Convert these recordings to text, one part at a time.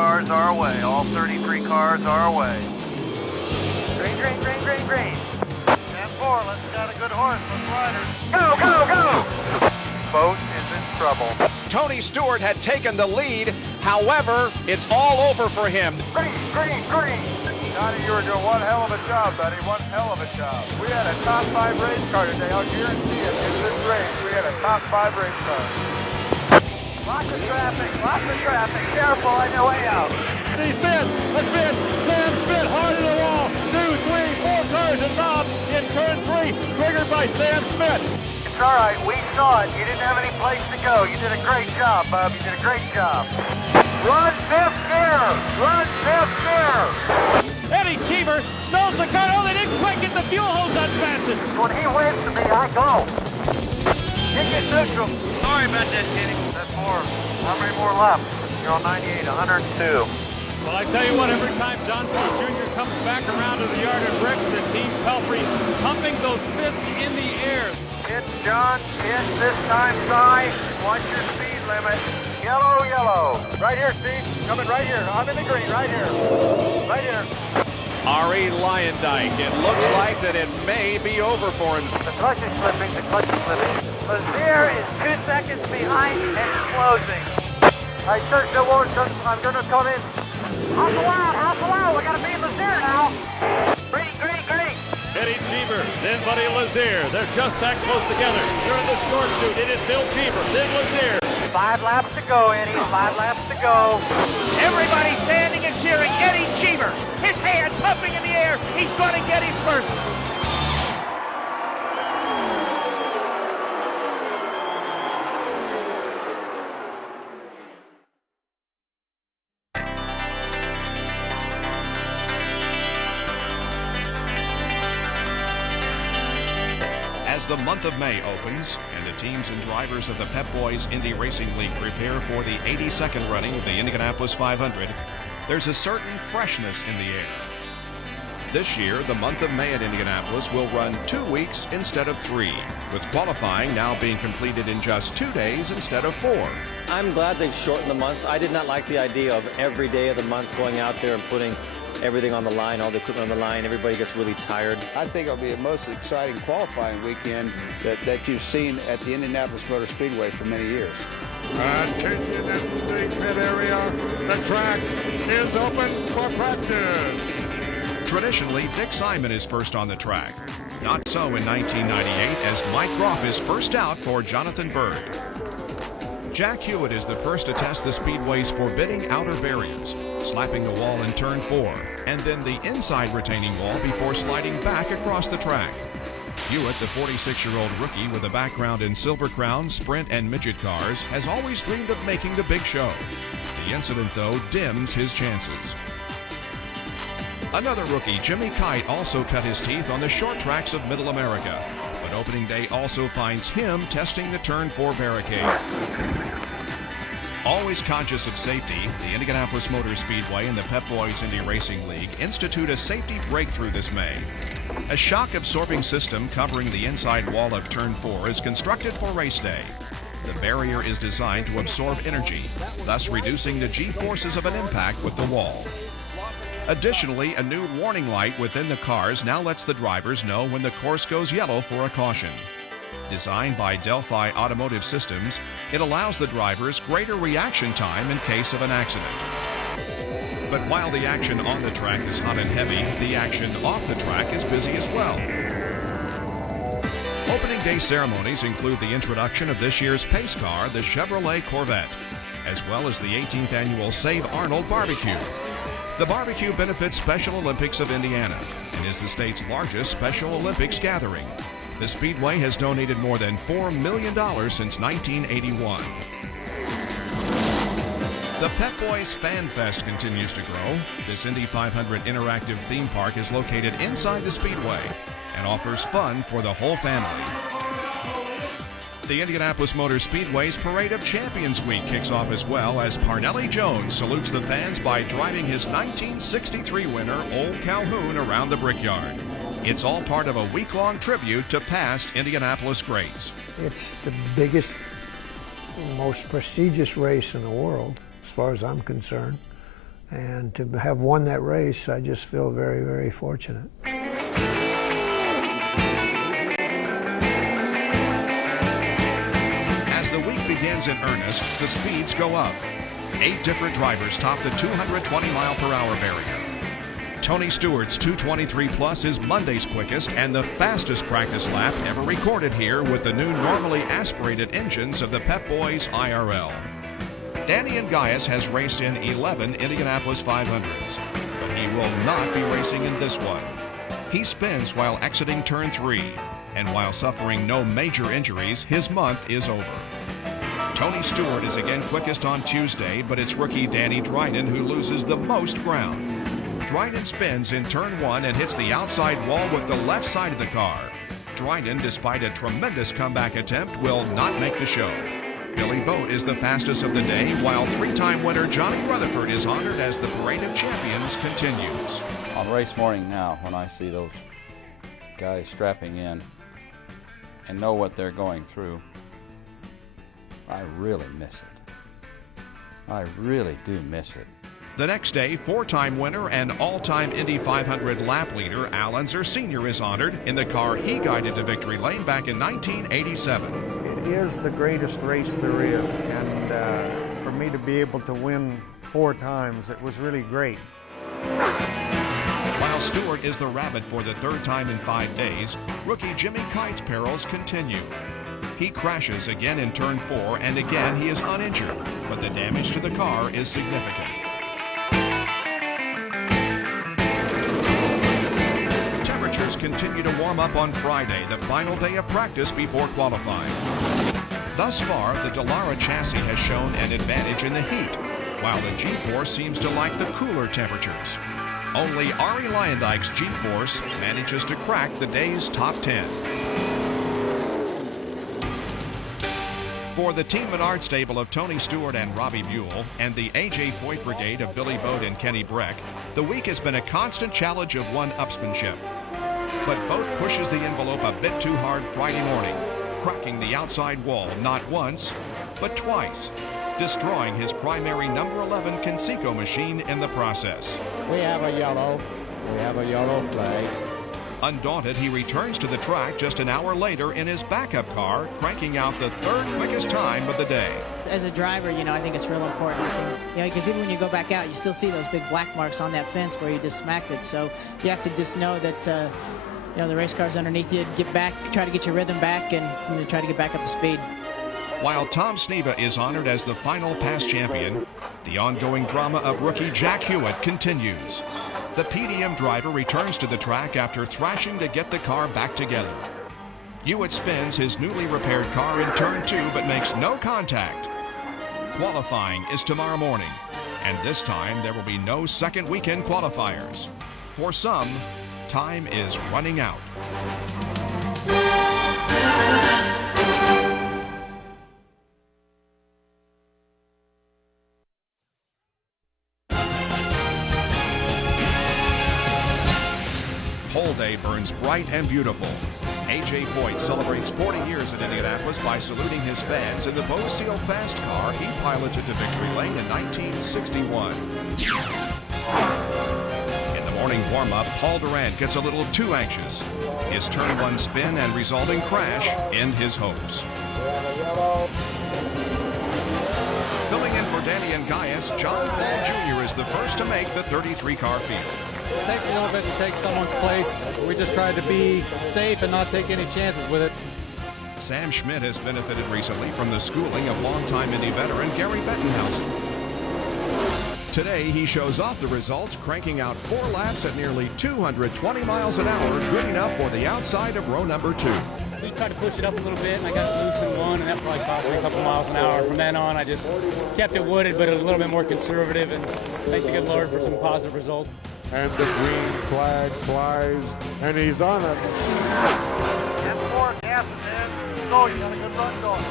cars are away. All 33 cars are away. Green, green, green, green, green. 10-4, let's got a good horse. Let's ride her. Go, go, go! Boat is in trouble. Tony Stewart had taken the lead. However, it's all over for him. Green, green, green. Johnny, you were doing one hell of a job, buddy. One hell of a job. We had a top 5 race car today. I'll guarantee it. In this race, we had a top 5 race car. Lots of traffic, lots of traffic. Careful on your way out. He spins, a spin. Sam Smith hard to the wall. 2, 3, 4 cars and Bob in turn 3, triggered by Sam Smith. It's all right. We saw it. You didn't have any place to go. You did a great job, Bob. You did a great job. Run fifth gear. Run fifth gear. Eddie Cheever stalls the car. Oh, they didn't quite get the fuel hose unfastened. When he wins to me, I go. Kick it neutral. Sorry about that, Kenny. That's more. How many more left? You're on 98, 102. Well, I tell you what, every time John Paul Jr. comes back around to the yard and bricks, the team Pelfrey pumping those fists in the air. Hit, John. Hit this time, Si. Watch your speed limit. Yellow, yellow. Right here, Steve. Coming right here. I'm in the green. Right here. Right here. R.E. Lyondike. It looks like that it may be over for him. The clutch is slipping. The clutch is slipping. Lazier is 2 seconds behind and closing. I searched the water. I'm going to come in. Hustle out. Hustle out. We got to be in Lazier now. Green, green, green. Eddie Cheever, then Buddy Lazier. They're just that close together. You're in the short suit. It is Bill Cheever, then Lazier. 5 laps to go, Eddie. 5 laps to go. Everybody standing and cheering Eddie Cheever. His hand pumping in the air. He's going to get his first. As the month of May opens and the teams and drivers of the Pep Boys Indy Racing League prepare for the 82nd running of the Indianapolis 500, there's a certain freshness in the air. This year, the month of May at Indianapolis will run 2 weeks instead of 3, with qualifying now being completed in just 2 days instead of 4. I'm glad they've shortened the month. I did not like the idea of every day of the month going out there and putting everything on the line, all the equipment on the line. Everybody gets really tired. I think it'll be the most exciting qualifying weekend that you've seen at the Indianapolis Motor Speedway for many years. Attention in the pit area. The track is open for practice. Traditionally, Dick Simon is first on the track. Not so in 1998, as Mike Groff is first out for Jonathan Berg. Jack Hewitt is the first to test the Speedway's forbidding outer barriers, slapping the wall in turn 4, and then the inside retaining wall before sliding back across the track. Hewitt, the 46-year-old rookie with a background in Silver Crown, Sprint, and Midget cars, has always dreamed of making the big show. The incident, though, dims his chances. Another rookie, Jimmy Kite, also cut his teeth on the short tracks of Middle America, but opening day also finds him testing the turn 4 barricade. Always conscious of safety, the Indianapolis Motor Speedway and the Pep Boys Indy Racing League institute a safety breakthrough this May. A shock-absorbing system covering the inside wall of turn 4 is constructed for race day. The barrier is designed to absorb energy, thus reducing the G-forces of an impact with the wall. Additionally, a new warning light within the cars now lets the drivers know when the course goes yellow for a caution. Designed by Delphi Automotive Systems, it allows the drivers greater reaction time in case of an accident. But while the action on the track is hot and heavy, the action off the track is busy as well. Opening day ceremonies include the introduction of this year's pace car, the Chevrolet Corvette, as well as the 18th annual Save Arnold Barbecue. The barbecue benefits Special Olympics of Indiana and is the state's largest Special Olympics gathering. The Speedway has donated more than $4 million since 1981. The Pep Boys Fan Fest continues to grow. This Indy 500 interactive theme park is located inside the Speedway and offers fun for the whole family. The Indianapolis Motor Speedway's Parade of Champions Week kicks off as well as Parnelli Jones salutes the fans by driving his 1963 winner, Old Calhoun, around the Brickyard. It's all part of a week-long tribute to past Indianapolis greats. It's the biggest, most prestigious race in the world, as far as I'm concerned. And to have won that race, I just feel very, very fortunate. As the week begins in earnest, the speeds go up. 8 different drivers top the 220-mile-per-hour barrier. Tony Stewart's 223 Plus is Monday's quickest and the fastest practice lap ever recorded here with the new normally aspirated engines of the Pep Boys IRL. Danny Gaius has raced in 11 Indianapolis 500s, but he will not be racing in this one. He spins while exiting turn 3, and while suffering no major injuries, his month is over. Tony Stewart is again quickest on Tuesday, but it's rookie Danny Dryden who loses the most ground. Dryden spins in turn 1 and hits the outside wall with the left side of the car. Dryden, despite a tremendous comeback attempt, will not make the show. Billy Boat is the fastest of the day, while 3-time winner Johnny Rutherford is honored as the Parade of Champions continues. On race morning now, when I see those guys strapping in and know what they're going through, I really miss it. I really do miss it. The next day, 4-time winner and all-time Indy 500 lap leader Alan Zer Sr. is honored in the car he guided to victory lane back in 1987. It is the greatest race there is, and for me to be able to win 4 times, it was really great. While Stewart is the rabbit for the 3rd time in 5 days, rookie Jimmy Kite's perils continue. He crashes again in turn 4, and again he is uninjured, but the damage to the car is significant. Temperatures continue to warm up on Friday, the final day of practice before qualifying. Thus far, the Dallara chassis has shown an advantage in the heat, while the G-Force seems to like the cooler temperatures. Only Ari Leyendijk's G-Force manages to crack the day's top 10. For the Team Menard stable of Tony Stewart and Robbie Buell and the A.J. Foyt brigade of Billy Boat and Kenny Breck, the week has been a constant challenge of one-upsmanship. But Boat pushes the envelope a bit too hard Friday morning, cracking the outside wall not once, but twice, destroying his primary number 11 Conseco machine in the process. We have a yellow flag. Undaunted, he returns to the track just an hour later in his backup car, cranking out the 3rd quickest time of the day. As a driver, I think it's real important. Because even when you go back out, you still see those big black marks on that fence where you just smacked it. So you have to just know that, the race car's underneath you. Get back, try to get your rhythm back, and try to get back up to speed. While Tom Sneva is honored as the final pass champion, the ongoing drama of rookie Jack Hewitt continues. The PDM driver returns to the track after thrashing to get the car back together. Hewitt spins his newly repaired car in turn 2 but makes no contact. Qualifying is tomorrow morning, and this time there will be no second weekend qualifiers. For some, time is running out. Pole Day burns bright and beautiful. A.J. Foyt celebrates 40 years at Indianapolis by saluting his fans in the Beau Seal fast car he piloted to victory lane in 1961. In the morning warm-up, Paul Durant gets a little too anxious. His turn 1 spin and resulting crash end his hopes. Filling in for Danny Gaius, John Paul Jr. is the first to make the 33-car field. It takes a little bit to take someone's place. We just tried to be safe and not take any chances with it. Sam Schmidt has benefited recently from the schooling of longtime Indy veteran Gary Bettenhausen. Today, he shows off the results, cranking out 4 laps at nearly 220 miles an hour, good enough for the outside of row number 2. We tried to push it up a little bit, and I got it loose in 1, and that probably cost me a couple miles an hour. From then on, I just kept it wooded, but a little bit more conservative, and thank the good Lord for some positive results. And the green flag flies, and he's done it. 10-4, gas it, man. Go, you got a good run going.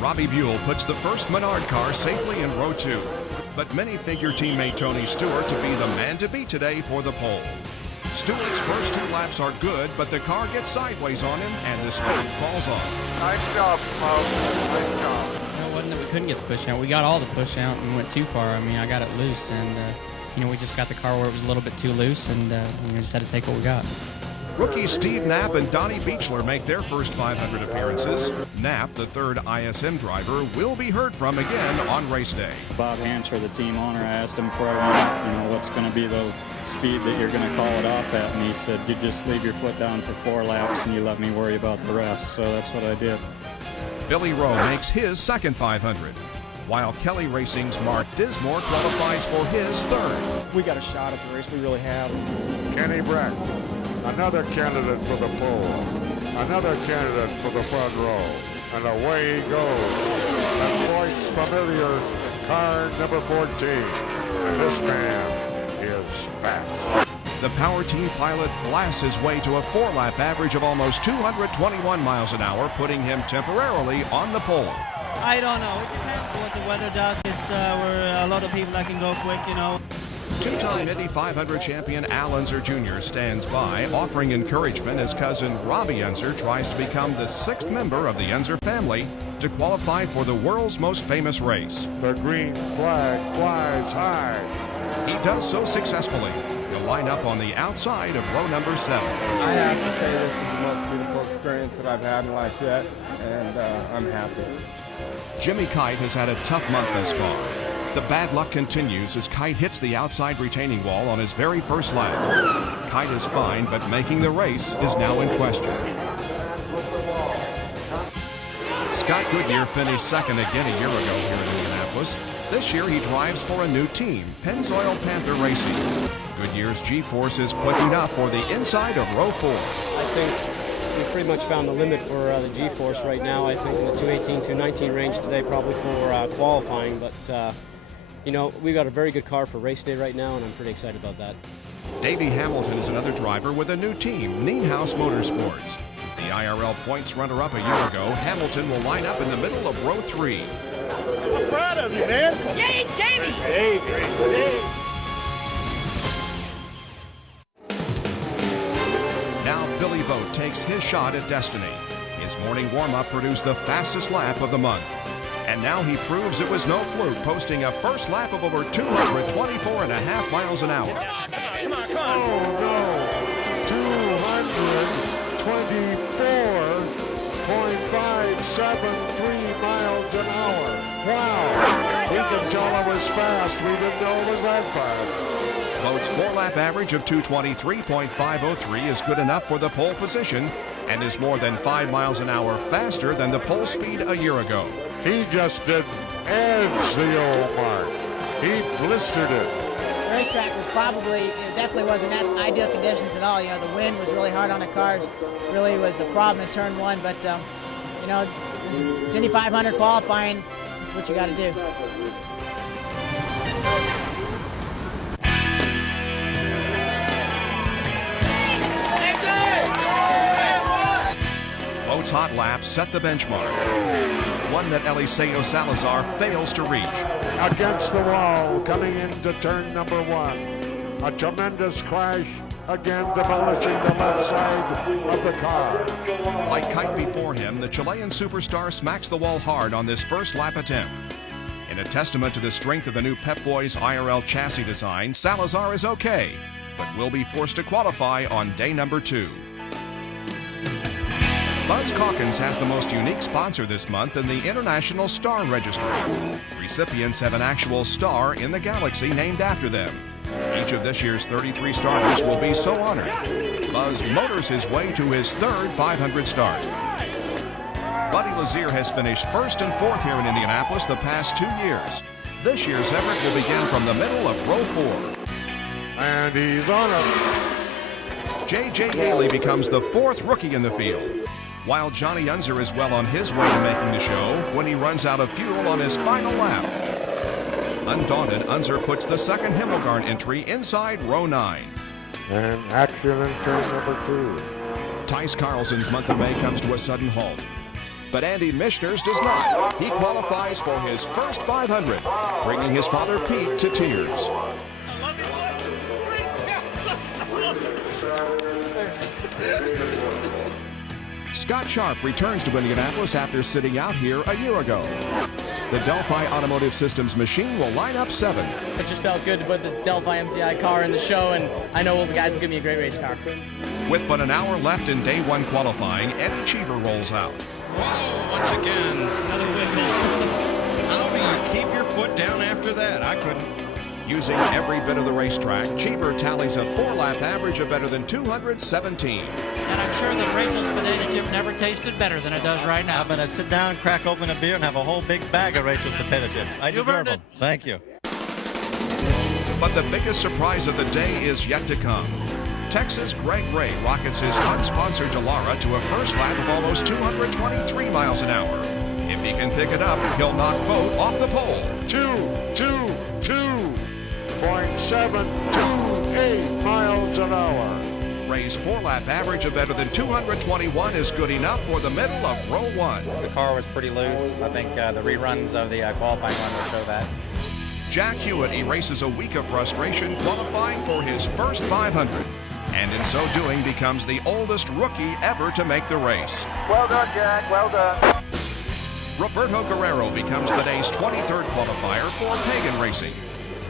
Robbie Buell puts the first Menard car safely in row 2, but many figure teammate Tony Stewart to be the man to beat today for the pole. Stewart's first 2 laps are good, but the car gets sideways on him and the speed falls off. Nice job, Mo. Nice job. it wasn't that we couldn't get the push out. We got all the push out and went too far. I mean, I got it loose, and we just got the car where it was a little bit too loose, and we just had to take what we got. Rookies Steve Knapp and Donnie Beechler make their first 500 appearances. Knapp, the third ISM driver, will be heard from again on race day. Bob Hancher, the team owner, I asked him before I went, what's going to be the speed that you're going to call it off at, and he said, you just leave your foot down for 4 laps and you let me worry about the rest. So that's what I did. Billy Rowe makes his second 500, while Kelly Racing's Mark Dismore qualifies for his third. We got a shot at the race, we really have. Kenny Brack, another candidate for the pole, another candidate for the front row, and away he goes. And Floyd's familiar car number 14, and this man is fast. The power team pilot blasts his way to a 4-lap average of almost 221 miles an hour, putting him temporarily on the pole. I don't know. It depends what the weather does. We're a lot of people that can go quick, Two-time Indy 500 champion Al Unser Jr. stands by, offering encouragement as cousin Robbie Unser tries to become the 6th member of the Unser family to qualify for the world's most famous race. The green flag flies high. He does so successfully. He'll line up on the outside of row number 7. I have to say this is the most beautiful experience that I've had in life yet, and I'm happy. Jimmy Kite has had a tough month thus far. The bad luck continues as Kite hits the outside retaining wall on his very first lap. Kite is fine, but making the race is now in question. Scott Goodyear finished second again a year ago here in Indianapolis. This year he drives for a new team, Pennzoil Panther Racing. Goodyear's G-Force is quick enough for the inside of row 4. I think we pretty much found the limit for the G-Force right now. I think in the 218, 219 range today, probably for qualifying. But, we've got a very good car for race day right now, and I'm pretty excited about that. Davey Hamilton is another driver with a new team, Nienhaus Motorsports. The IRL points runner-up a year ago, Hamilton will line up in the middle of row 3. I'm proud of you, man. Yay, Davey! Hey. Now Billy Vogt takes his shot at destiny. His morning warm-up produced the fastest lap of the month. And now he proves it was no fluke, posting a first lap of over 224.5 miles an hour. Come on. Oh, no. 224.573 miles an hour. Wow. We can tell it was fast. We didn't know it was that fast. Vogt's 4-lap average of 223.503 is good enough for the pole position and is more than 5 miles an hour faster than the pole speed a year ago. He just didn't edge the old mark. He blistered it. The racetrack was definitely wasn't at ideal conditions at all. The wind was really hard on the cars. Really was a problem in turn 1, but it's Indy 500 qualifying. This is what you got to do. Vogt's hot laps set the benchmark, one that Eliseo Salazar fails to reach. Against the wall, coming into turn number 1. A tremendous crash, again demolishing the left side of the car. Like Kite before him, the Chilean superstar smacks the wall hard on this first lap attempt. In a testament to the strength of the new Pep Boys IRL chassis design, Salazar is okay, but will be forced to qualify on day number 2. Buzz Calkins has the most unique sponsor this month in the International Star Registry. Recipients have an actual star in the galaxy named after them. Each of this year's 33 starters will be so honored. Buzz motors his way to his third 500 start. Buddy Lazier has finished 1st and 4th here in Indianapolis the past 2 years. This year's effort will begin from the middle of row 4. And he's on it. J.J. Yaley becomes the 4th rookie in the field, while Johnny Unser is well on his way to making the show when he runs out of fuel on his final lap. Undaunted, Unser puts the second Himmelgarn entry inside row 9. And action in turn number 2. Tice Carlson's month of May comes to a sudden halt. But Andy Mischner's does not. He qualifies for his first 500, bringing his father Pete to tears. Scott Sharp returns to Indianapolis after sitting out here a year ago. The Delphi Automotive Systems machine will line up 7. It just felt good to put the Delphi MCI car in the show, and I know the guys will give me a great race car. With but an hour left in day 1 qualifying, Eddie Cheever rolls out. Whoa, once again, another windmill. How do you keep your foot down after that? I couldn't. Using every bit of the racetrack, Cheever tallies a 4-lap average of better than 217. And I'm sure that Rachel's potato chip never tasted better than it does right now. I'm going to sit down, crack open a beer, and have a whole big bag of Rachel's potato chips. I deserve them. Thank you. But the biggest surprise of the day is yet to come. Texas' Greg Ray rockets his unsponsored Dallara to a first lap of almost 223 miles an hour. If he can pick it up, he'll knock both off the pole. 2.728 miles an hour. Ray's 4-lap average of better than 221 is good enough for the middle of row 1. The car was pretty loose. I think the reruns of the qualifying run will show that. Jack Hewitt erases a week of frustration qualifying for his first 500, and in so doing becomes the oldest rookie ever to make the race. Well done, Jack. Well done. Roberto Guerrero becomes the day's 23rd qualifier for Pagan Racing.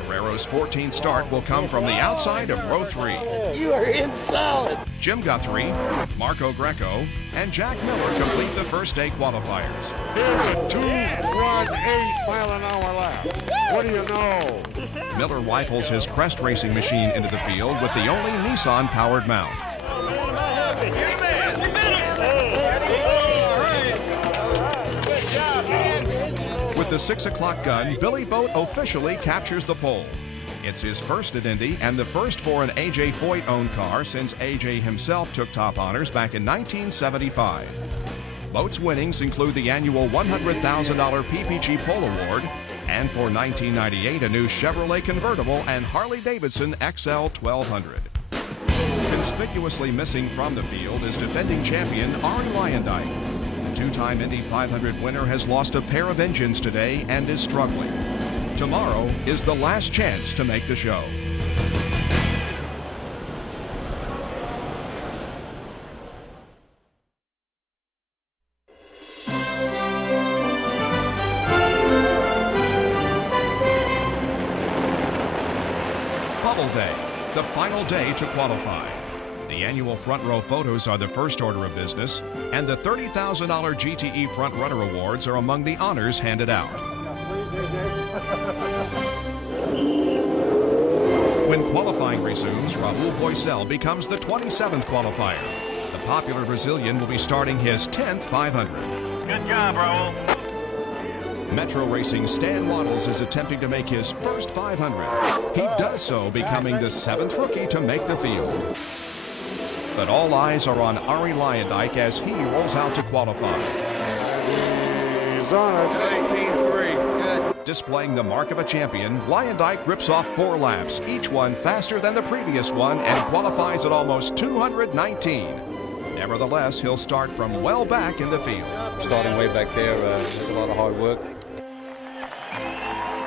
Guerrero's 14th start will come from the outside of row 3. You are insolent. Jim Guthrie, Marco Greco, and Jack Miller complete the first day qualifiers. Here's a 2.18 mile an hour lap. What do you know? Miller rifles his Crest Racing machine into the field with the only Nissan-powered mount. With the 6 o'clock gun, Billy Boat officially captures the pole. It's his first at Indy and the first for an A.J. Foyt-owned car since A.J. himself took top honors back in 1975. Boat's winnings include the annual $100,000 PPG Pole Award and for 1998 a new Chevrolet convertible and Harley-Davidson XL 1200. Conspicuously missing from the field is defending champion Ari Luyendyk. The 2-time Indy 500 winner has lost a pair of engines today and is struggling. Tomorrow is the last chance to make the show. Bubble Day, the final day to qualify. The annual front row photos are the first order of business, and the $30,000 GTE Front Runner Awards are among the honors handed out. When qualifying resumes, Raul Boisel becomes the 27th qualifier. The popular Brazilian will be starting his 10th 500. Good job, Raul. Metro Racing's Stan Waddles is attempting to make his first 500. He does so, becoming the 7th rookie to make the field. But all eyes are on Ari Luyendyk as he rolls out to qualify. He's on it. 18-3. Good. Displaying the mark of a champion, Luyendyk rips off 4 laps, each one faster than the previous one, and qualifies at almost 219. Nevertheless, he'll start from well back in the field. Starting way back there, there's a lot of hard work.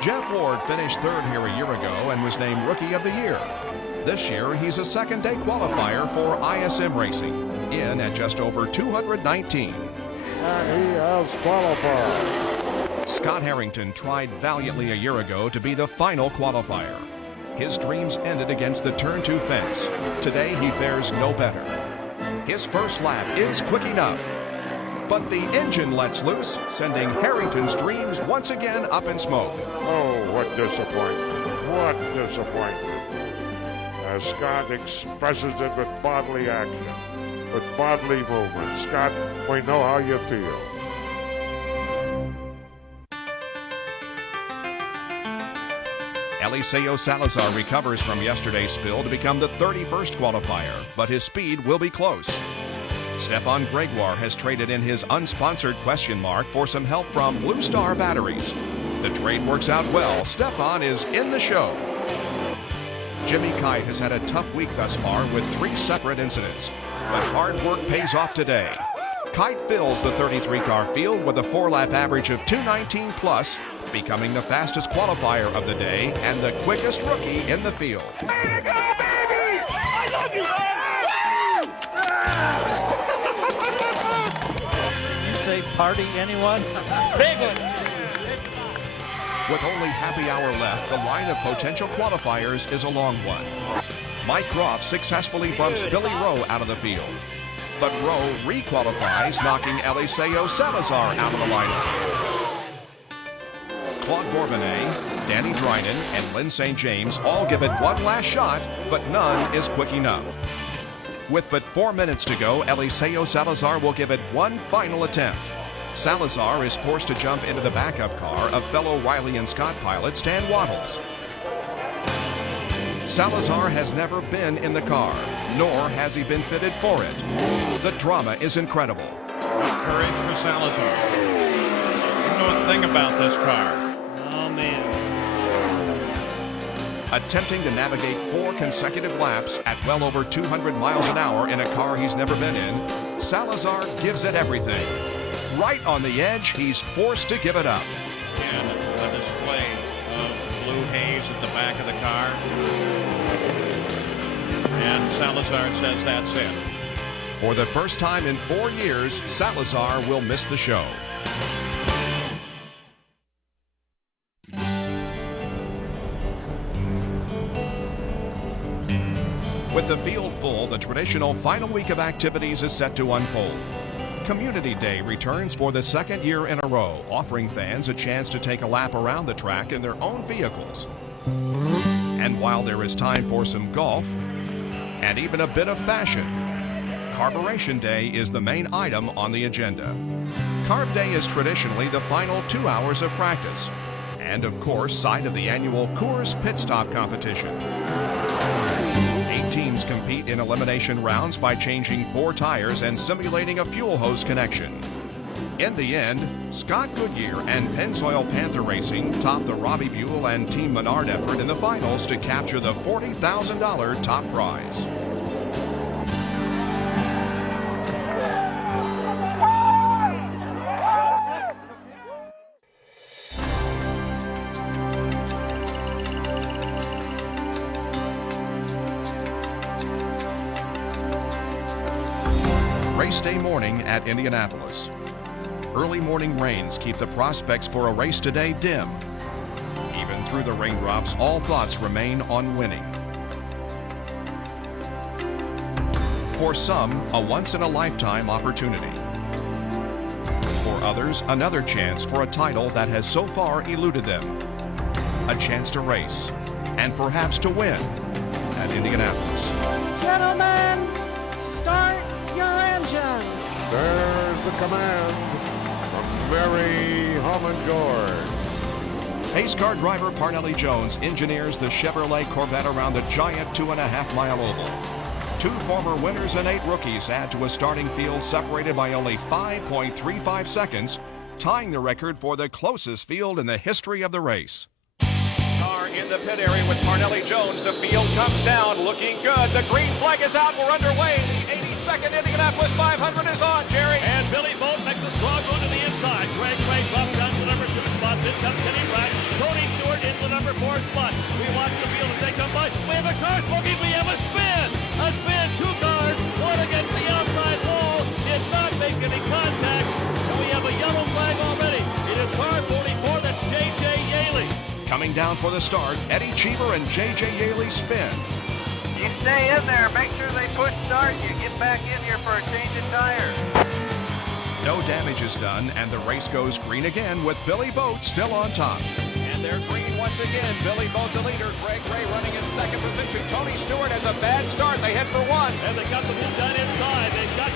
Jeff Ward finished 3rd here a year ago and was named Rookie of the Year. This year, he's a second-day qualifier for ISM Racing, in at just over 219. And he has qualified. Scott Harrington tried valiantly a year ago to be the final qualifier. His dreams ended against the Turn 2 fence. Today, he fares no better. His first lap is quick enough, but the engine lets loose, sending Harrington's dreams once again up in smoke. Oh, what disappointment. What disappointment. As Scott expresses it with bodily action, with bodily movement. Scott, we know how you feel. Eliseo Salazar recovers from yesterday's spill to become the 31st qualifier, but his speed will be close. Stefan Gregoire has traded in his unsponsored question mark for some help from Blue Star Batteries. The trade works out well. Stefan is in the show. Jimmy Kite has had a tough week thus far with 3 separate incidents, but hard work pays off today. Kite fills the 33-car field with a 4-lap average of 219 plus, becoming the fastest qualifier of the day and the quickest rookie in the field. Way to go, baby! I love you, man! party, anyone? Big one. With only happy hour left, the line of potential qualifiers is a long one. Mike Groff successfully bumps Billy Rowe out of the field. But Rowe re-qualifies, knocking Eliseo Salazar out of the lineup. Claude Bourbonnais, Danny Dryden, and Lynn St. James all give it one last shot, but none is quick enough. With but 4 minutes to go, Eliseo Salazar will give it one final attempt. Salazar is forced to jump into the backup car of fellow Riley and Scott pilot Stan Wattles. Salazar has never been in the car, nor has he been fitted for it. The drama is incredible. Courage for Salazar. You don't know a thing about this car. Oh, man. Attempting to navigate 4 consecutive laps at well over 200 miles an hour in a car he's never been in, Salazar gives it everything. Right on the edge, he's forced to give it up. And a display of blue haze at the back of the car. And Salazar says that's it. For the first time in 4 years, Salazar will miss the show. With the field full, the traditional final week of activities is set to unfold. Community Day returns for the second year in a row, offering fans a chance to take a lap around the track in their own vehicles. And while there is time for some golf and even a bit of fashion, Carburation Day is the main item on the agenda. Carb Day is traditionally the final 2 hours of practice, and of course, site of the annual Coors Pit Stop competition. 8 teams compete in elimination rounds by changing 4 tires and simulating a fuel hose connection. In the end, Scott Goodyear and Pennzoil Panther Racing top the Robbie Buell and Team Menard effort in the finals to capture the $40,000 top prize. Race day morning at Indianapolis. Early morning rains keep the prospects for a race today dim. Even through the raindrops, all thoughts remain on winning. For some, a once-in-a-lifetime opportunity. For others, another chance for a title that has so far eluded them. A chance to race, and perhaps to win, at Indianapolis. Gentlemen, start your engines. There's the command from Mary Holman George. Pace car driver Parnelli Jones engineers the Chevrolet Corvette around the giant 2.5-mile oval. 2 former winners and 8 rookies add to a starting field separated by only 5.35 seconds, tying the record for the closest field in the history of the race. Car in the pit area with Parnelli Jones. The field comes down, looking good. The green flag is out. We're underway. The 82nd Indianapolis 500 is on, Jerry. And Billy Bolt makes a strong move to the inside. Greg Ray drops down to the number 2 spot. Then comes Kenny Brack. Tony Stewart into the number 4 spot. We watch the field as they come by. We have a car smoking. We have a spin. A spin. 2 cars. One against the outside wall. Did not make any contact. And we have a yellow flag already. It is car 44. That's J.J. Yaley. Coming down for the start, Eddie Cheever and J.J. Yaley spin. You stay in there. Make sure they push start. You get back in here for a change of tires. No damage is done, and the race goes green again with Billy Boat still on top. And they're green once again. Billy Boat the leader. Greg Ray running in second position. Tony Stewart has a bad start. They head for 1. And they got the move down inside. They've got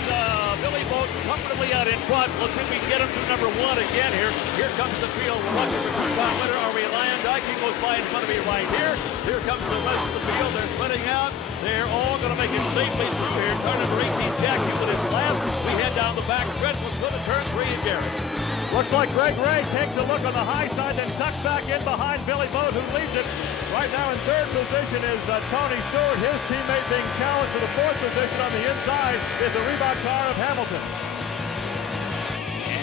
Billy Boat comfortably out in front. Let's see if we can get him to number 1 again here. Here comes the field. We're looking for spot winner. Are we Lion Dyking goes by in front of me right here. Here comes the rest of the field. They're splitting out. They're all going to make it safely through here. Car number 18, Jack Hewlett is last. We head down the back stretch. Let's go to turn 3 and Gary. Looks like Greg Ray takes a look on the high side, then tucks back in behind Billy Boat, who leads it. Right now in 3rd position is Tony Stewart. His teammate being challenged for the 4th position on the inside is the Reebok car of Hamilton.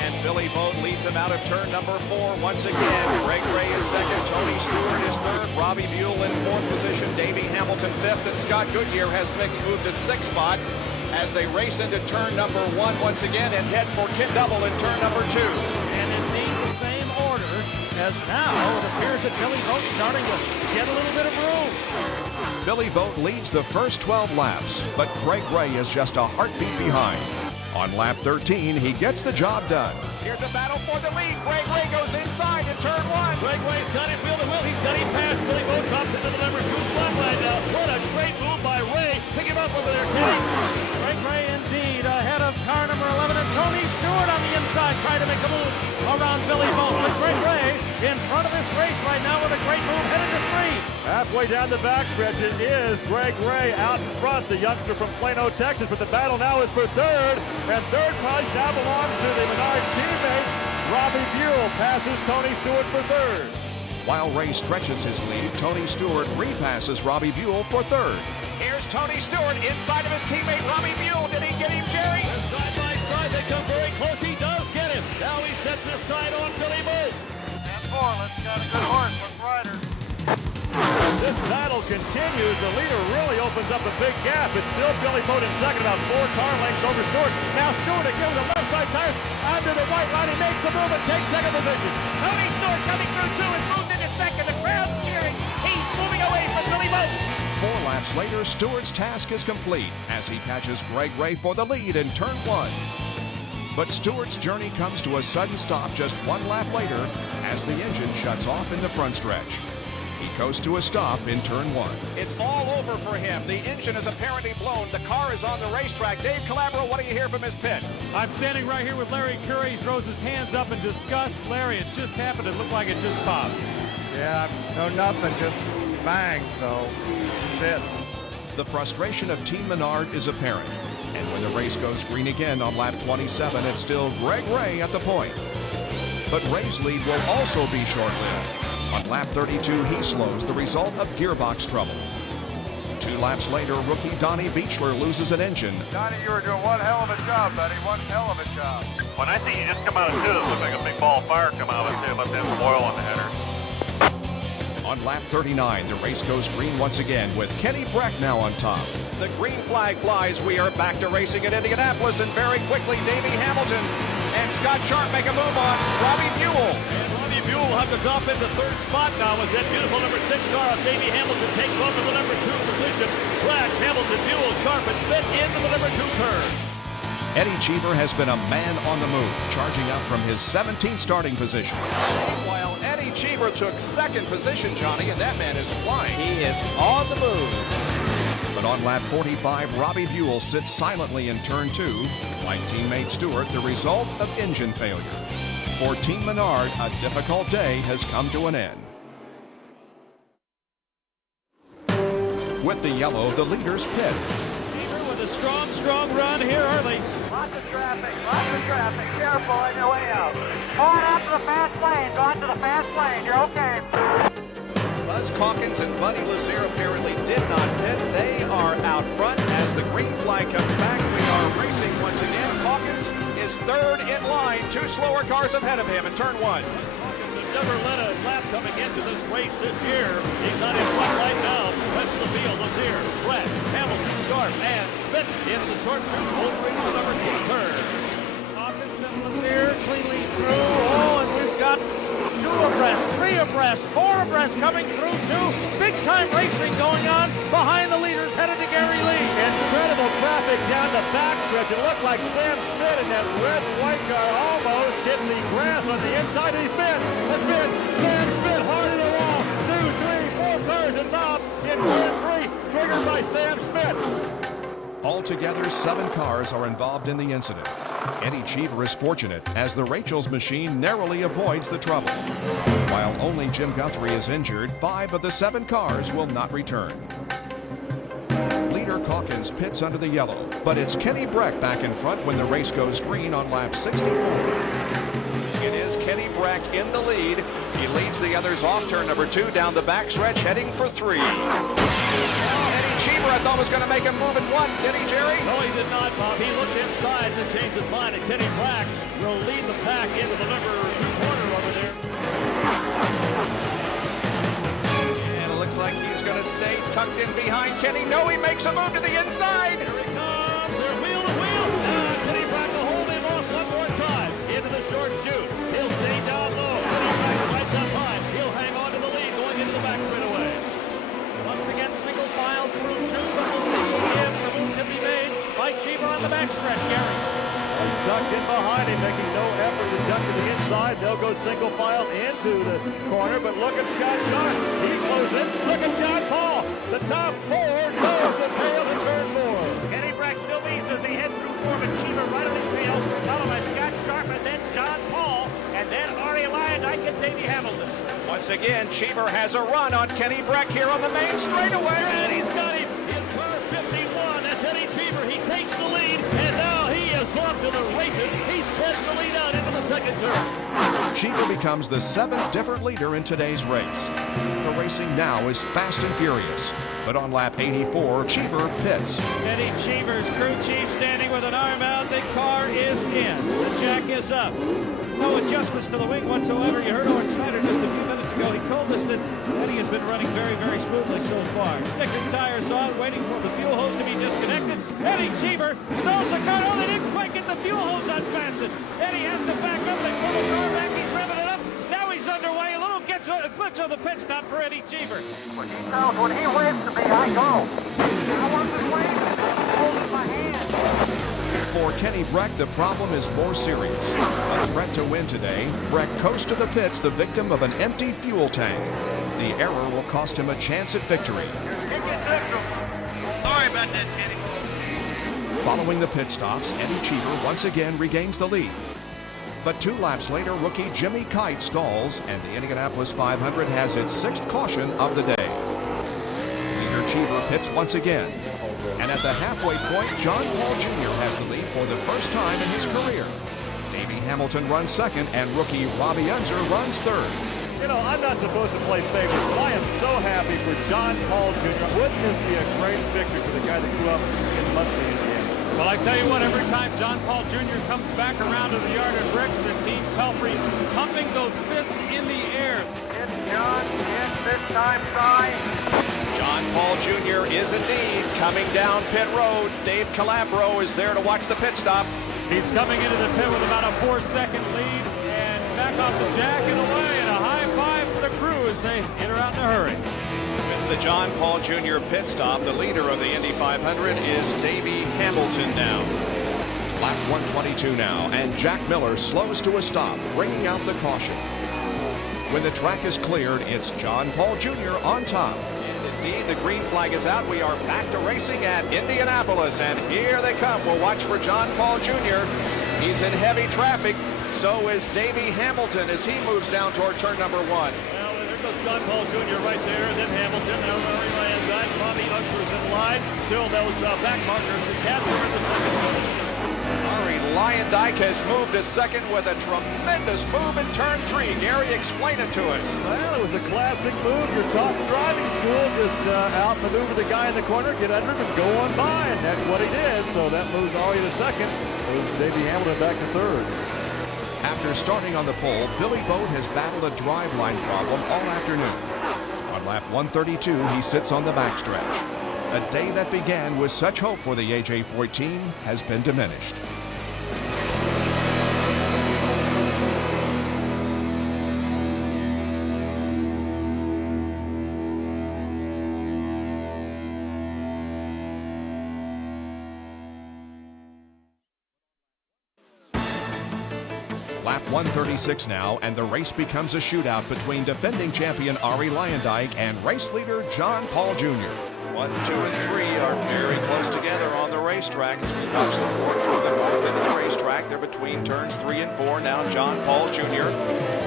And Billy Boat leads him out of turn number 4 once again. Greg Ray is second. Tony Stewart is third. Robbie Buell in 4th position. Davey Hamilton 5th. And Scott Goodyear has moved to 6th spot. as they race into turn number 1 once again and head for kit double in turn number 2. And indeed the same order as now it appears that Billy Boat's starting to get a little bit of room. Billy Boat leads the first 12 laps, but Greg Ray is just a heartbeat behind. On lap 13, he gets the job done. Here's a battle for the lead. Greg Ray goes inside in turn 1. Greg Ray's got it wheel to wheel. He's got him past Billy Boat, drops into the number 2 spot right now. What a great move by Ray. Pick him up over there, Kenny. Greg Ray indeed ahead of car number 11, and Tony Stewart on the inside trying to make a move around Billy Boat. But Greg Ray in front of this race right now with a great move headed to 3. Halfway down the backstretch, it is Greg Ray out in front, the youngster from Plano, Texas. But the battle now is for third, and third prize now belongs to the Menard teammate. Robbie Buell passes Tony Stewart for third. While Ray stretches his lead, Tony Stewart repasses Robbie Buell for third. Here's Tony Stewart inside of his teammate Robbie Buell. Did he get him, Jerry? Side by side, they come very close. He does get him. Now he sets his side on Billy Boat. And 4, let's got a good horse with Ryder. This battle continues. The leader really opens up a big gap. It's still Billy Boat in second, about 4 car lengths over Stewart. Now Stewart again with the left side tire under the white line. He makes the move and takes second position. Tony Stewart coming through 2 has moved into second. The crowd's cheering. He's moving away from Billy Boat. 4 laps later, Stewart's task is complete as he catches Greg Ray for the lead in turn 1. But Stewart's journey comes to a sudden stop just 1 lap later as the engine shuts off in the front stretch. He coasts to a stop in turn 1. It's all over for him. The engine is apparently blown. The car is on the racetrack. Dave Calabro, what do you hear from his pit? I'm standing right here with Larry Curry. He throws his hands up in disgust. Larry, it just happened. It looked like it just popped. Yeah, no nothing, just bang, so that's it. The frustration of Team Menard is apparent. And when the race goes green again on lap 27, it's still Greg Ray at the point. But Ray's lead will also be short-lived. On lap 32, he slows, the result of gearbox trouble. 2 laps later, rookie Donnie Beechler loses an engine. Donnie, you were doing one hell of a job, buddy. One hell of a job. When I see you just come out of 2, it looks like a big ball of fire come out of it, too. Must have some oil on the header. On lap 39, the race goes green once again with Kenny Breck now on top. The green flag flies. We are back to racing at Indianapolis, and very quickly, Davey Hamilton and Scott Sharp make a move on Robbie Buell. And Robbie Buell will have to drop into 3rd spot now as that beautiful number 6 car of Davey Hamilton takes over the number 2 position. Breck, Hamilton, Buell, Sharp, and Smith into the number 2 turn. Eddie Cheever has been a man on the move, charging up from his 17th starting position. While Eddie Cheever took 2nd position, Johnny, and that man is flying. He is on the move. But on lap 45, Robbie Buell sits silently in turn 2, like teammate Stewart, the result of engine failure. For Team Menard, a difficult day has come to an end. With the yellow, the leaders pit. With a strong run here early. Lots of traffic. Careful on your way out. Going out to the fast lane. Going to the fast lane. You're okay. Buzz Calkins and Buddy Lazier apparently did not pit. They are out front as the green flag comes back. We are racing once again. Calkins is 3rd in line. 2 slower cars ahead of him in turn 1. Never led a lap coming into this race this year. He's not in front right now. Rest of the field, Lazier, Brett, Hamilton, Sharp, and Smith into the short 2, over into the number 2 turn. Hawkins and Lazier cleanly through. Oh, and we've got 2 abreast, 3 abreast, 4 abreast coming through too. Big time racing going on behind the leaders headed to Gary Lee. Incredible traffic down the backstretch. It looked like Sam Schmidt in that red and white car almost hitting the grass on the inside. He spin. Sam Schmidt hard in the wall. 2, 3, 4 cars involved in turn 3, triggered by Sam Schmidt. Altogether, 7 cars are involved in the incident. Eddie Cheever is fortunate as the Rachel's machine narrowly avoids the trouble. While only Jim Guthrie is injured, 5 of the 7 cars will not return. Leader Calkins pits under the yellow, but it's Kenny Breck back in front when the race goes green on lap 64. It is Kenny Breck in the lead. He leads the others off turn number 2 down the backstretch, heading for 3. Eddie Cheever, I thought, was going to make a move at 1. Did he, Jerry? No, he did not, Bob. He looked inside to change his mind, and Kenny Breck will lead the pack into the number 2 corner over there. And it looks like he's going to stay tucked in behind Kenny. No, he makes a move to the inside. Here he comes. There tucked in behind him, making no effort to duck to the inside. They'll go single file into the corner, but look at Scott Sharp. He closed in. Look at John Paul. The top four knows the tail to turn 4. Kenny Brack still leads as they head through Corbin Cheever right on his tail, followed by Scott Sharp and then John Paul, and then Ari Lyondike and Davey Hamilton. Once again, Cheever has a run on Kenny Breck here on the main straightaway. And he's got him in car 51. That's Eddie Cheever. He takes the lead, and now he is off to the races. He spreads the lead out into the second turn. Cheever becomes the 7th different leader in today's race. The racing now is fast and furious. But on lap 84, Cheever pits. Eddie Cheever's crew chief standing with an arm out. The car is in. The jack is up. No adjustments to the wing whatsoever. You heard Owen Snyder just a few minutes ago. He told us that Eddie has been running very, very smoothly so far. Sticker tires on, waiting for the fuel hose to be disconnected. Eddie Cheever stalls the car. Oh, they didn't quite get the fuel hose unfastened. Eddie has to back up. They pull the car back. He's revving it up. Now he's underway. A little glitch on the pit stop for Eddie Cheever. When he waves to me, I go. I want to wave. Hold my hand. For Kenny Breck, the problem is more serious. A threat to win today, Breck coasts to the pits the victim of an empty fuel tank. The error will cost him a chance at victory. Sorry about that, Kenny. Following the pit stops, Eddie Cheever once again regains the lead. But 2 laps later, rookie Jimmy Kite stalls, and the Indianapolis 500 has its 6th caution of the day. Leader Cheever pits once again. And at the halfway point, John Paul Jr. has the lead for the first time in his career. Davey Hamilton runs second, and rookie Robbie Unser runs third. You know, I'm not supposed to play favorites, but I am so happy for John Paul Jr. Wouldn't this be a great victory for the guy that grew up in Muncie, Indiana? Well, I tell you what, every time John Paul Jr. comes back around to the yard of bricks, the team Pelfrey pumping those fists in the air. It's John, it's this time, Si. John Paul Jr. is indeed coming down pit road. Dave Calabro is there to watch the pit stop. He's coming into the pit with about a 4-second lead, and back off the jack and away, and a high five for the crew as they enter out in a hurry. With the John Paul Jr. pit stop, the leader of the Indy 500 is Davey Hamilton now. Lap 122 now, and Jack Miller slows to a stop, bringing out the caution. When the track is cleared, it's John Paul Jr. on top. Indeed, the green flag is out. We are back to racing at Indianapolis, and here they come. We'll watch for John Paul Jr. He's in heavy traffic. So is Davey Hamilton as he moves down toward turn number 1. Well, there goes John Paul Jr. right there, and then Hamilton. Now Ari Lyondike, Robbie Unser's in line. Still those back markers. The Cats are in the second position. Ari Lyondike has moved to second with a tremendous move in turn 3. Gary, explain it to us. Well, it was a classic move. You're taught in driving school. Just outmaneuver the guy in the corner, get under him, and go on by. And that's what he did. So that moves Ari to second. Moves Davey Hamilton back to third. After starting on the pole, Billy Boat has battled a driveline problem all afternoon. On lap 132, he sits on the backstretch. A day that began with such hope for the AJ14 has been diminished. Lap 136 now, and the race becomes a shootout between defending champion Ari Lyondike and race leader John Paul Jr. 1, 2, and 3 are very close together on the racetrack as we watch them work through the north end of the racetrack. They're between turns 3 and 4. Now John Paul Jr.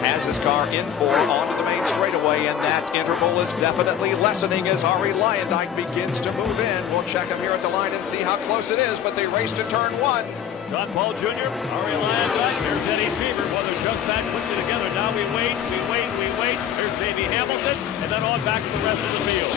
has his car in 4 onto the main straightaway, and that interval is definitely lessening as Ari Lyondike begins to move in. We'll check him here at the line and see how close it is, but they race to turn 1. John Paul Jr., Ari Lyondike, there's Eddie Cheever. Well, they're just back quickly together. Now we wait. There's Davey Hamilton, and then on back to the rest of the field.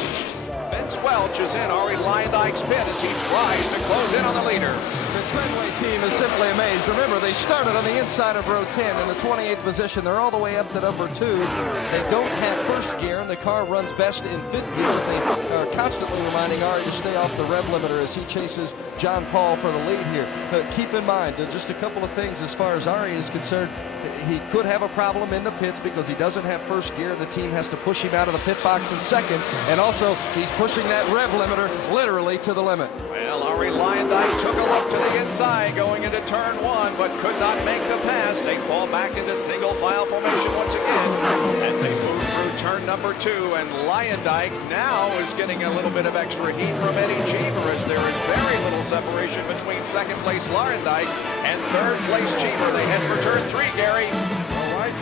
Vince Welch is in Ari Lyondike's pit as he tries to close in on the leader. The Treadway team is simply amazed. Remember, they started on the inside of row 10 in the 28th position. They're all the way up to number 2. They don't have first gear, and the car runs best in 5th gear. But they are constantly reminding Ari to stay off the rev limiter as he chases John Paul for the lead here. Keep in mind, just a couple of things as far as Ari is concerned. He could have a problem in the pits because he doesn't have first gear. The team has to push him out of the pit box in second. And also, he's pushing that rev limiter literally to the limit. Well, Ari Lyondike took a look to the inside going into turn one, but could not make the pass. They fall back into single file formation once again as they move through turn number two. And Lyondike now is getting a little bit of extra heat from Eddie Cheever, as there is very little separation between second place Lyondike and third place Cheever. They head for turn three, Gary.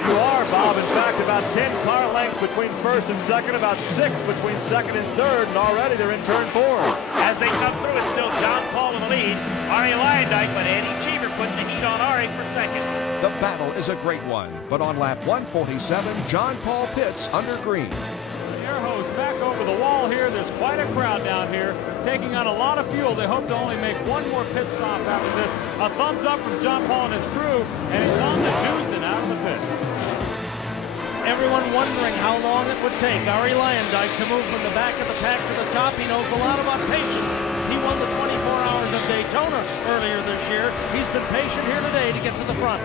You are, Bob. In fact, about 10 car lengths between first and second, about 6 between second and third, and already they're in turn four. As they come through, it's still John Paul in the lead. Ari Lyondike, but Eddie Cheever putting the heat on Ari for second. The battle is a great one, but on lap 147, John Paul pits under green. Air hose back over the wall here. There's quite a crowd down here taking on a lot of fuel. They hope to only make one more pit stop after this. A thumbs up from John Paul and his crew, and it's on the juice and out of the pits. Everyone wondering how long it would take Ari Lyondike to move from the back of the pack to the top. He knows a lot about patience. He won the 24 Hours of Daytona earlier this year. He's been patient here today to get to the front.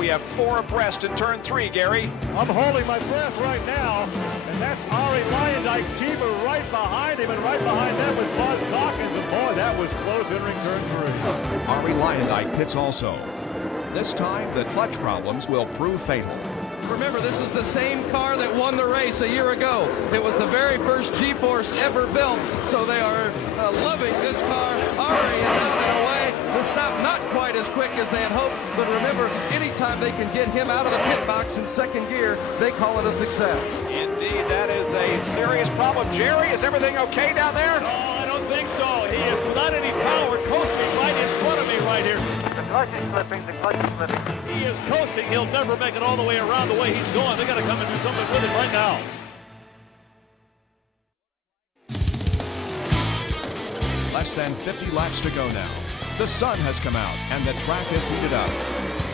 We have four abreast in turn three, Gary. I'm holding my breath right now, and that's Ari Lyondike, Cheever right behind him, and right behind them was Buzz Calkins, and boy, that was close entering turn three. Ari Lyondike pits also. This time, the clutch problems will prove fatal. Remember, this is the same car that won the race a year ago. It was the very first G-Force ever built, so they are loving this car. Ari is out and away. The stop not quite as quick as they had hoped, but remember, anytime they can get him out of the pit box in second gear, they call it a success. Indeed, that is a serious problem. Jerry, is everything okay down there? No, I don't think so. He is without any power, coasting right in front of me right here. The clutch is slipping, the clutch is slipping. He is coasting. He'll never make it all the way around the way he's going. They got to come and do something with him right now. Less than 50 laps to go now. The sun has come out and the track has heated up.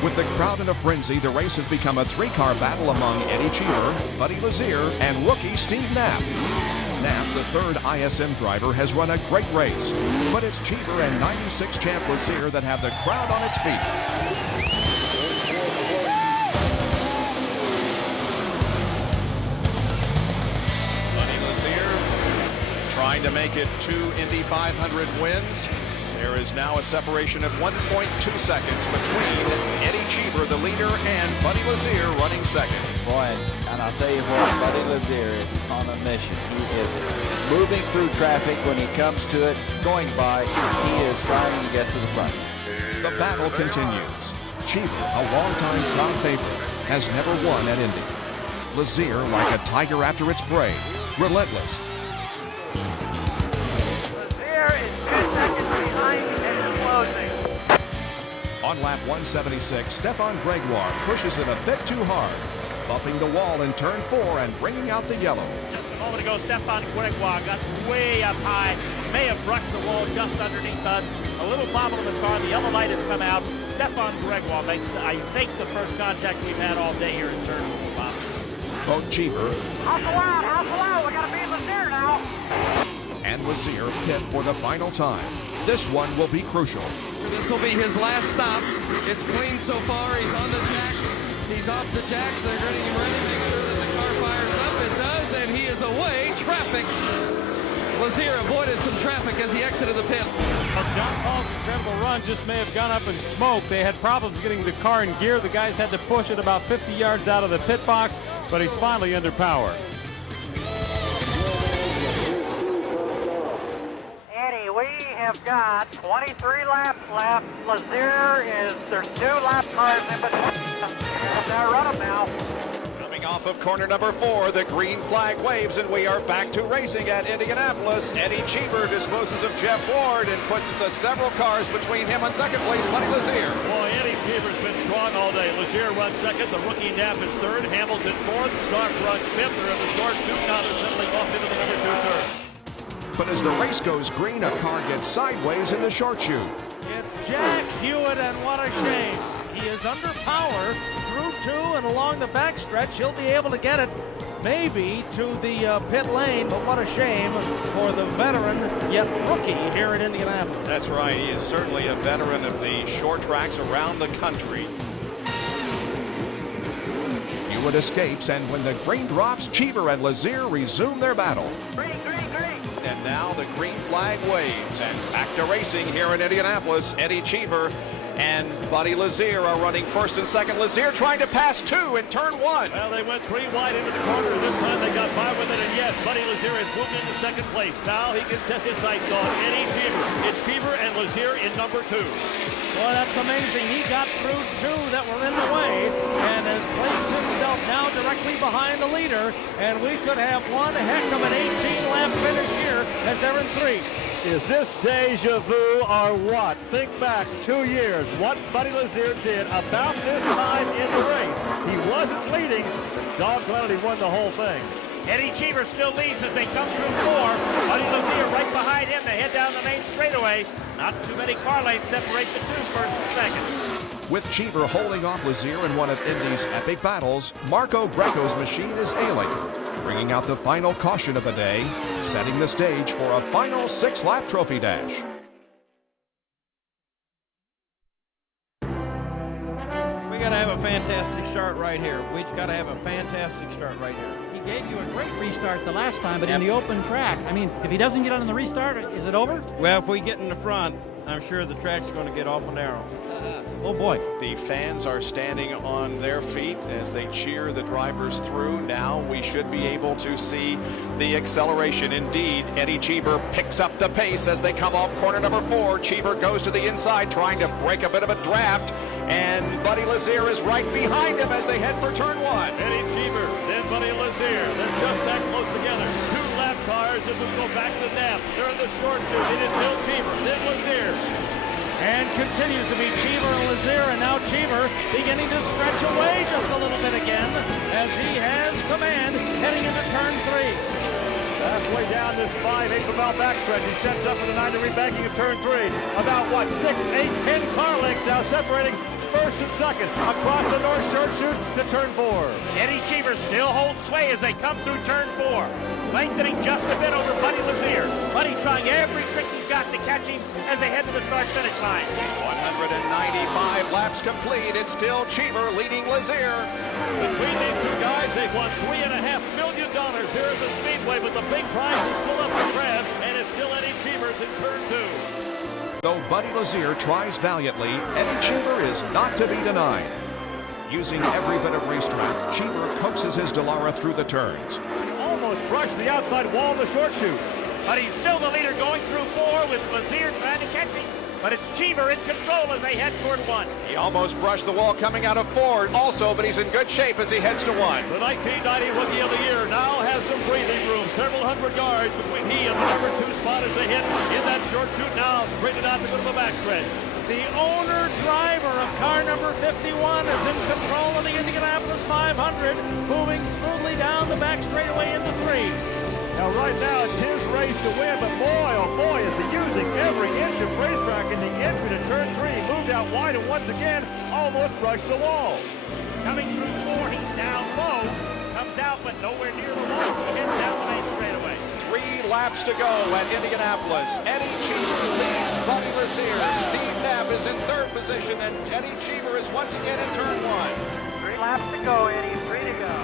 With the crowd in a frenzy, the race has become a three-car battle among Eddie Cheever, Buddy Lazier, and rookie Steve Knapp. Knapp, the third ISM driver, has run a great race, but it's Cheever and 96 champ Lazier that have the crowd on its feet. Buddy Lazier trying to make it 2 Indy 500 wins. There is now a separation of 1.2 seconds between Eddie Cheever, the leader, and Buddy Lazier running second. Boy, and I'll tell you what, Buddy Lazier is on a mission. He is moving through traffic when he comes to it, going by, he is trying to get to the front. The battle continues. Cheever, a longtime crowd favorite, has never won at Indy. Lazier, like a tiger after its prey, relentless. Lazier is 2 seconds behind and closing. On lap 176, Stefan Gregoire pushes it a bit too hard, bumping the wall in turn 4 and bringing out the yellow. Just a moment ago, Stefan Gregoire got way up high, may have brushed the wall just underneath us. A little bobble in the car, the yellow light has come out. Stefan Gregoire makes, I think, the first contact we've had all day here in turn 4, Bob. Both Cheever Hustle out, we gotta beat Lazier now. and Lazier pit for the final time. This one will be crucial. This will be his last stop. It's clean so far. He's on the jacks. He's off the jacks. They're getting him ready. Make sure that the car fires up. It does, and he is away. Traffic. Lazier avoided some traffic as he exited the pit. Well, John Paul's incredible run just may have gone up in smoke. They had problems getting the car in gear. The guys had to push it about 50 yards out of the pit box, but he's finally under power. Eddie, we have got 23 laps left. Lazier is, there's 2 lap cars in between. They're running now. Coming off of corner number 4, the green flag waves, and we are back to racing at Indianapolis. Eddie Cheever disposes of Jeff Ward and puts several cars between him and second place, Buddy Lazier. Boy, Eddie Cheever's been strong all day. Lazier runs second, the rookie Knapp is third, Hamilton fourth, Stark runs fifth. They're in the short 2 now. They're settling off into the number 2 turn. But as the race goes green, a car gets sideways in the short chute. It's Jack Hewitt, and what a shame. He is under power through 2 and along the backstretch. He'll be able to get it maybe to the pit lane, but what a shame for the veteran yet rookie here in Indianapolis. That's right. He is certainly a veteran of the short tracks around the country. Hewitt escapes, and when the green drops, Cheever and Lazier resume their battle. And now Now the green flag waves, and back to racing here in Indianapolis. Eddie Cheever and Buddy Lazier are running first and second. Lazier trying to pass two in turn one. Well, they went 3 wide into the corner. This time they got by with it, and yes, Buddy Lazier has moved into second place. Now he can set his sights on Eddie Cheever. It's Cheever and Lazier in number 2. Boy, that's amazing. He got through 2 that were in the way and has placed himself now directly behind the leader, and we could have one heck of an 18-lap finish here as they're in 3. Is this deja vu or what? Think back 2 years, what Buddy Lazier did about this time in the race. He wasn't leading, but doggone it, he won the whole thing. Eddie Cheever still leads as they come through 4. Buddy Lazier right behind him to head down the main straightaway. Not too many car lanes separate the two, first and second. With Cheever holding off Lazier in one of Indy's epic battles, Marco Greco's machine is ailing, bringing out the final caution of the day, setting the stage for a final 6-lap trophy dash. We got to have a fantastic start right here. We got to have a fantastic start right here. He gave you a great restart the last time, but in the open track. I mean, if he doesn't get on the restart, is it over? Well, if we get in the front, I'm sure the track's going to get awful narrow. Oh boy. The fans are standing on their feet as they cheer the drivers through. Now we should be able to see the acceleration. Indeed, Eddie Cheever picks up the pace as they come off corner number 4. Cheever goes to the inside trying to break a bit of a draft, and Buddy Lazier is right behind him as they head for turn 1. Eddie Cheever, then Buddy Lazier. They're just that close together. 2 lap cars as we go back to the nap. They're in the short 2. It is still Cheever, then Lazier. And continues to be Cheever and Lazier, and now Cheever beginning to stretch away just a little bit again as he has command heading into turn 3. Halfway down this 5/8 mile backstretch, he steps up for the 9-degree banking of turn 3. About what, 6, 8, 10 car lengths now separating first and second across the north short chute to turn 4. Eddie Cheever still holds sway as they come through turn 4. Lengthening just a bit over Buddy Lazier. Buddy trying every trick he's got to catch him as they head to the start-finish line. 195 laps complete. It's still Cheever leading Lazier. Between these two guys, they've won $3.5 million here at the Speedway, but the big prize is still up for grabs, and it's still Eddie Cheever's in turn 2. Though Buddy Lazier tries valiantly, Eddie Cheever is not to be denied. Using every bit of racetrack, Cheever coaxes his Dallara through the turns. Almost brushed the outside wall of the short chute. But he's still the leader going through 4 with Lazier trying to catch him. But it's Cheever in control as they head toward 1. He almost brushed the wall coming out of 4 also, but he's in good shape as he heads to 1. The 1990 Rookie of the Year now has some breathing room. Several hundred yards between he and the number 2 spot as they hit in that short chute now, straightened out to go to the backstretch. The owner-driver of car number 51 is in control of the Indianapolis 500, moving smoothly down the back straightaway into 3. Now, right now, it's his race to win, but boy, oh boy, is he using every inch of racetrack in the entry to turn 3. Moved out wide and once again, almost brushed the wall. Coming through 4, he's down low. Comes out, but nowhere near the wall, so heads down the main straightaway. 3 laps to go at Indianapolis. Eddie Cheever leads Buddy Lazier. Steve Knapp is in 3rd position, and Eddie Cheever is once again in turn 1. 3 laps to go, Eddie. 3 to go.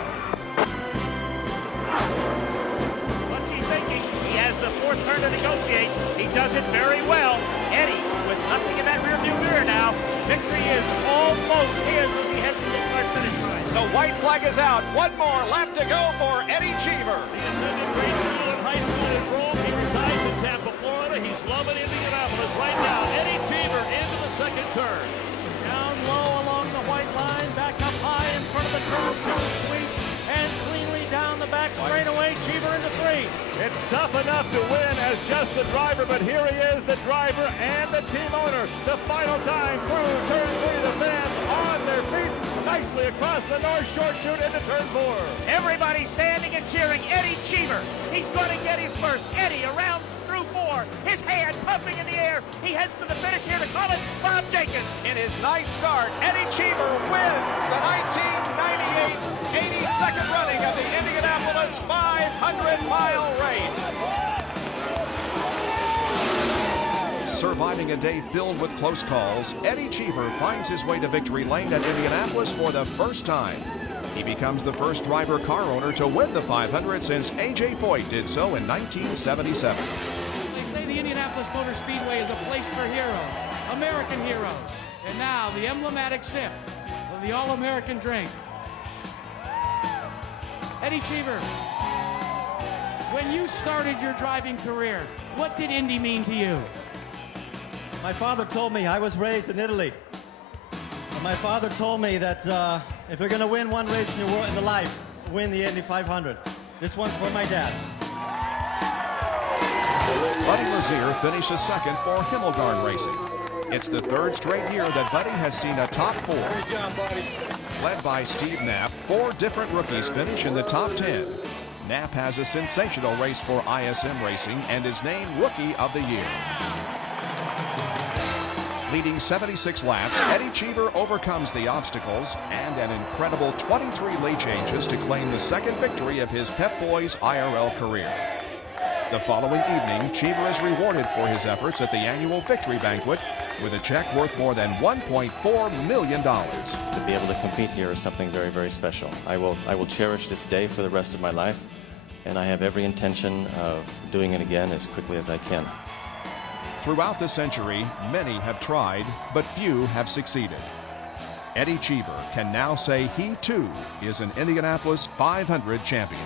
What's he thinking? He has the 4th turn to negotiate. He does it very well. Eddie, with nothing in that rearview mirror now, victory is almost his as he heads to the start-finish line. The white flag is out. 1 more lap to go for Eddie Cheever. He attended grade school and high school in Rome. He resides in Tampa, Florida. He's loving Indianapolis right now. Eddie Cheever into the 2nd turn. Down low along the white line, back up high in front of the turn 2 sweep, and cleanly down the back straightaway, Cheever into 3. It's tough enough to win as just the driver, but here he is, the driver and the team owner. The final time through turn 3, the fans on their feet, nicely across the north short chute into turn 4. Everybody standing and cheering Eddie Cheever. He's going to get his first. Eddie around through 4. His hand pumping in the air. He heads to the finish here to call it Bob Jenkins. In his 9th start, Eddie Cheever wins the 1998 82nd running of the Indianapolis 500-mile race. Surviving a day filled with close calls, Eddie Cheever finds his way to victory lane at Indianapolis for the first time. He becomes the first driver car owner to win the 500 since A.J. Foyt did so in 1977. the Indianapolis Motor Speedway is a place for heroes, American heroes. And now the emblematic sip of the All-American drink. Eddie Cheever, when you started your driving career, what did Indy mean to you? My father told me, I was raised in Italy. And my father told me that if you're going to win one race in your life, win the Indy 500. This one's for my dad. Buddy Lazier finishes second for Himmelgarn Racing. It's the third straight year that Buddy has seen a top four. Great job, buddy. Led by Steve Knapp, 4 different rookies finish in the top 10. Knapp has a sensational race for ISM Racing and is named Rookie of the Year. Leading 76 laps, Eddie Cheever overcomes the obstacles and an incredible 23 lead changes to claim the second victory of his Pep Boys IRL career. The following evening, Cheever is rewarded for his efforts at the annual victory banquet with a check worth more than $1.4 million. To be able to compete here is something very, very special. I will cherish this day for the rest of my life, and I have every intention of doing it again as quickly as I can. Throughout the century, many have tried, but few have succeeded. Eddie Cheever can now say he too is an Indianapolis 500 champion.